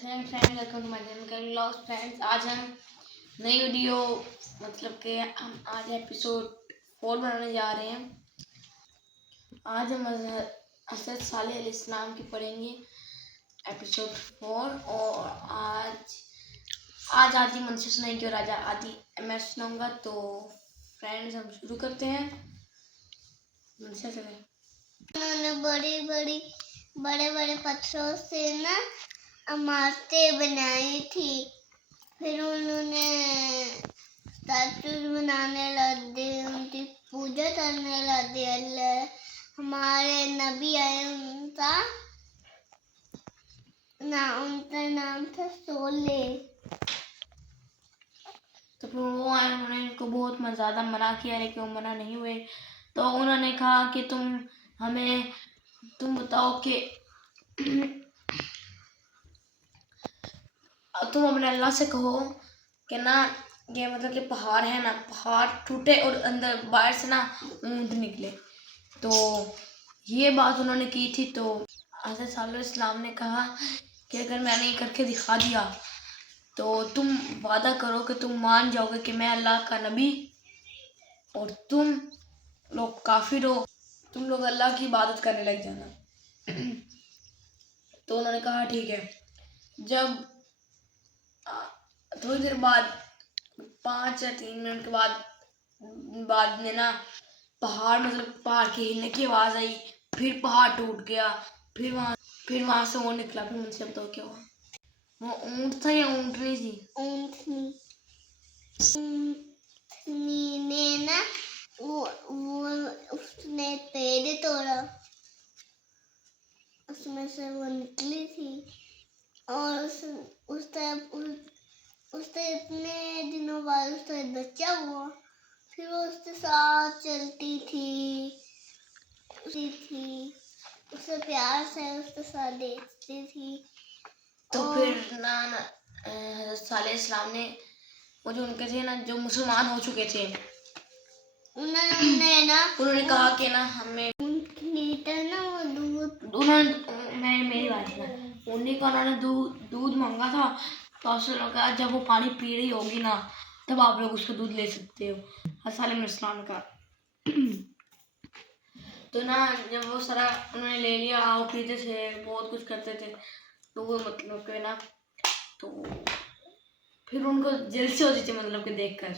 Friends welcome to my channel vlogs. Friends आज हम नई वीडियो मतलब कि हम आज एपिसोड 4 बनाने जा रहे हैं। आज हम हज़रत सालेह अलैहिस्सलाम की पढ़ेंगे एपिसोड 4। और आज आदि मंसूर सुनाएंगे और आज आदि मैं सुनाऊंगा। तो फ्रेंड्स हम शुरू करते हैं। मंसूर से उन्होंने बड़े बड़े पत्थरों से ना इमारतें बनाई थी। फिर उन्होंने स्टैचूज बनाने लगे, उनकी पूजा करने लगे। हमारे नबी आए, उनका नाम था सोले। तो फिर वो आए, उन्होंने इनको बहुत ज़्यादा मना किया लेकिन वो मना नहीं हुए। तो उन्होंने कहा कि तुम बताओ कि तुम अपने अल्लाह से कहो कि ना ये मतलब कि पहाड़ है ना, पहाड़ टूटे और अंदर बाहर से ना ऊँट निकले। तो ये बात उन्होंने की थी। तो हज़रत सालेह अलैहिस्सलाम ने कहा कि अगर मैंने ये करके दिखा दिया तो तुम वादा करो कि तुम मान जाओगे कि मैं अल्लाह का नबी और तुम लोग काफिर हो, तुम लोग अल्लाह की इबादत करने लग जाना। तो उन्होंने कहा ठीक है। जब थोड़ी देर बाद 5 या 3 मिनट के बाद में ना पहाड़ के हिलने की आवाज आई। फिर पहाड़ टूट गया। फिर वहां से वो निकला। फिर मुझसे बताओ क्या हुआ। वो ऊंट था या ऊंटनी थी? ऊंटनी ने ना वो उसने पेड़ तोड़ा, उसमें से वो निकली थी। और उससे इतने दिनों बाद उसका बच्चा हुआ। फिर वो उसके साथ चलती थी, उसे प्यार से उसके साथ देखती थी। तो फिर ना हज़रत सालेह अलैहिस्सलाम ने वो जो उनके थे ना, जो मुसलमान हो चुके थे, उन्होंने कहा कि ना हमें मेरी बात ना उन्होंने दूध मांगा था। तो उसने कहा जब वो पानी पी रही होगी ना तब आप लोग उसका दूध ले सकते हो। हज़रत सालेह अलैहिस्सलाम का तो ना जब वो सारा उन्होंने ले लिया, आओ पीते थे, बहुत कुछ करते थे। तो वो मतलब के ना तो फिर उनको जेलसी होती थी मतलब के देखकर।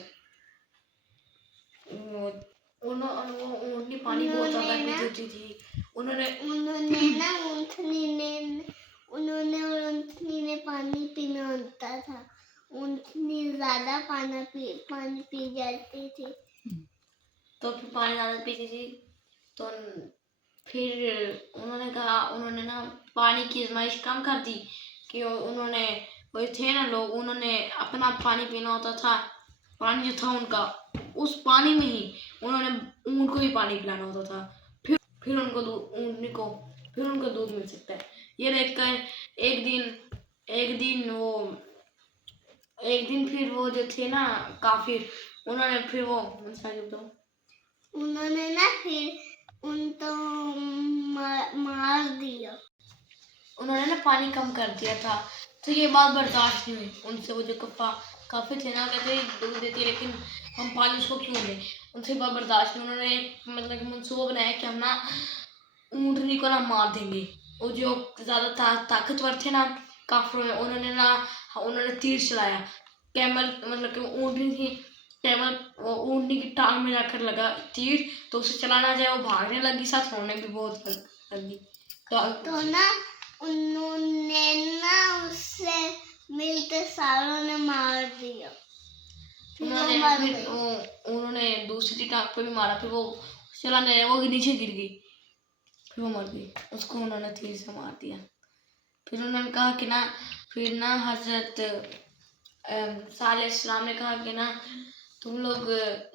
उन्होंने पानी बहुत ज़्यादा पीती होती थी। ऊँटनी ने पानी पीना होता था। ऊँटनी ज़्यादा पानी पी जाती थी। तो फिर पानी ज़्यादा पीती थी। तो फिर उन्होंने ना पानी की आजमाइश कम कर दी कि उन्होंने वो थे ना लोग, उन्होंने अपना पानी पीना होता था। पानी जो था उनका, उस पानी में ही उन्होंने ऊँट को ही पानी पिलाना होता था। फिर उनको दूध मिल सकता है। ये देखकर एक दिन फिर वो जो थे ना काफिर, उन्होंने ना फिर उनको मार दिया। उन्होंने ना पानी कम कर दिया था। तो ये बात बर्दाश्त नहीं हुई उनसे। वो जो काफिर थे ना, कहते दूध देती लेकिन हम पानी उसको क्यों दें। उनसे बात बर्दाश्त नहीं। उन्होंने मतलब कि मंसूबा बनाया कि हम ना ऊँटनी को ना मार देंगे। वो जो ज्यादा ताकतवर थे ना काफिरों में, उन्होंने तीर चलाया। कैमल मतलब कि ऊँटनी थी, कैमल ऊँटनी की टांग में जाकर लगा तीर। तो उसे चला ना जाए, वो भागने लगी, साथ रोने भी बहुत लगी। तो ना उन्होंने ना उससे मिलते सारों ने मार दिया। उन्होंने दूसरी टांग पे भी मारा। फिर वो चलाने वो नीचे गिर गई। फिर वो मर गई। उसको उन्होंने तीर से मार दिया। फिर उन्होंने कहा कि ना फिर ना हज़रत सालेह अलैहिस्सलाम ने कहा कि ना तुम लोग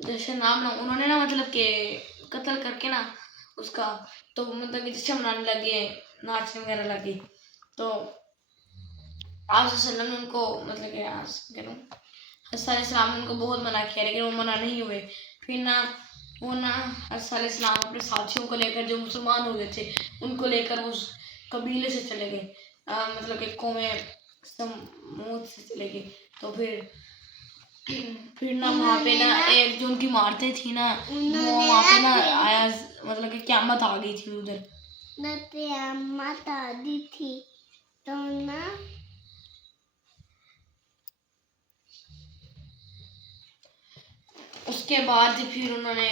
जैसे नाम ना, उन्होंने ना मतलब के कत्ल करके ना उसका तो मतलब कि जश्न मनाने लगे, नाचने वगैरह लगे। तो आप ने उनको मतलब कि हज़रत अलैहिस्सलाम ने उनको बहुत मना किया लेकिन वो मना नहीं हुए। फिर ना हज़रत अलैहिस्सलाम अपने साथियों को लेकर, जो मुसलमान हो गए थे, उनको लेकर उस कबीले से चले गए। मतलब कि कौम समूह से चले गए। तो फिर ना वहाँ पे ना एक जो उनकी इमारतें थी ना, वो वहाँ पे ना आया, मतलब कि क़यामत आ गई थी उधर। क़यामत आ गई थी तो ना उसके बाद फिर उन्होंने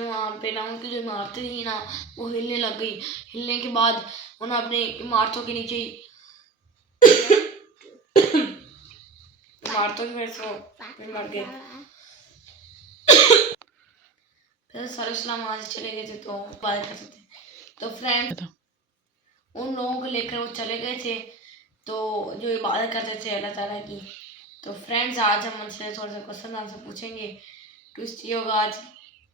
वहाँ पे ना उनकी जो इमारतें थी ना वो हिलने लग गई। हिलने के बाद उन्होंने अपनी इमारतों के नीचे इमारतों की वजह से फिर मर गए। फिर सलाम आज चले गए थे तो बात कर सकते। तो फ्रेंड उन लोगों को लेकर वो चले गए थे तो जो इबादत करते थे अल्लाह ताला की। तो फ्रेंड्स आज हम उनसे थोड़ा सा क्वेश्चन आंसर पूछेंगे, ट्विस्ट ये होगा आज।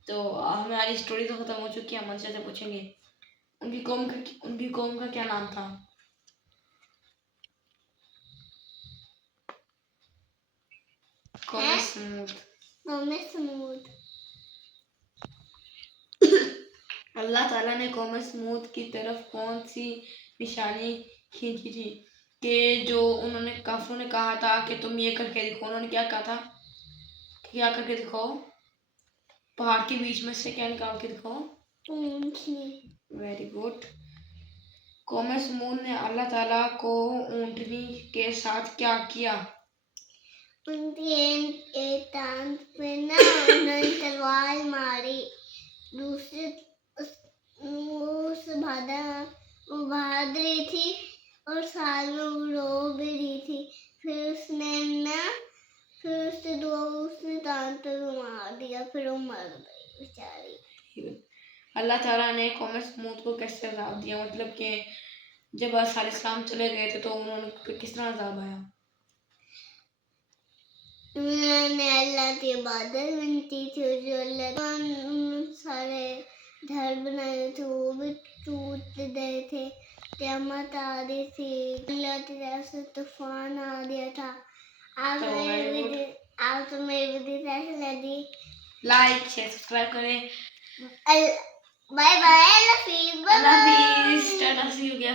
तो हमारी स्टोरी तो खत्म हो चुकी है, हम उनसे पूछेंगे उनकी कौम का क्या नाम था। कौम समूद। अल्लाह ताला ने कौम समूद की तरफ कौन सी निशानी खींची थी कि जो उन्होंने काफिरों ने कहा था कि तुम ये करके दिखाओ, उन्होंने क्या कहा था, क्या करके दिखाओ, पहाड़ के बीच में से क्या निकाल के दिखाओ, वेरी गुड। कौम समूद ने अल्लाह ताला को ऊंटनी के साथ क्या किया, उनके टांग पे ना उन्होंने तलवार मारी। दूसरे वो भाग रही थी और साथ में वो रो भी रही थी। फिर उसने टांग पे मार दिया, फिर वो मर गई बेचारी। अल्लाह ताला ने कौम समूद को कैसे अज़ाब दिया, मतलब कि जब अलैहिस्सलाम चले गए थे तो उन्होंने किस तरह अज़ाब आया। उन्होंने अल्लाह की इबादत बनती थी, जो अल्लाह सारे घर बनाए थे वो भी टूट गए थे। क़यामत आ रही थी, अल्लाह की तरफ से तूफान आ गया था। आप तो मेरी वीडियो कैसी लगी, लाइक शेयर सब्सक्राइब करें। बाय बाय, अल्लाह हाफिज़, बाय बाय। टाटा सी हो गया।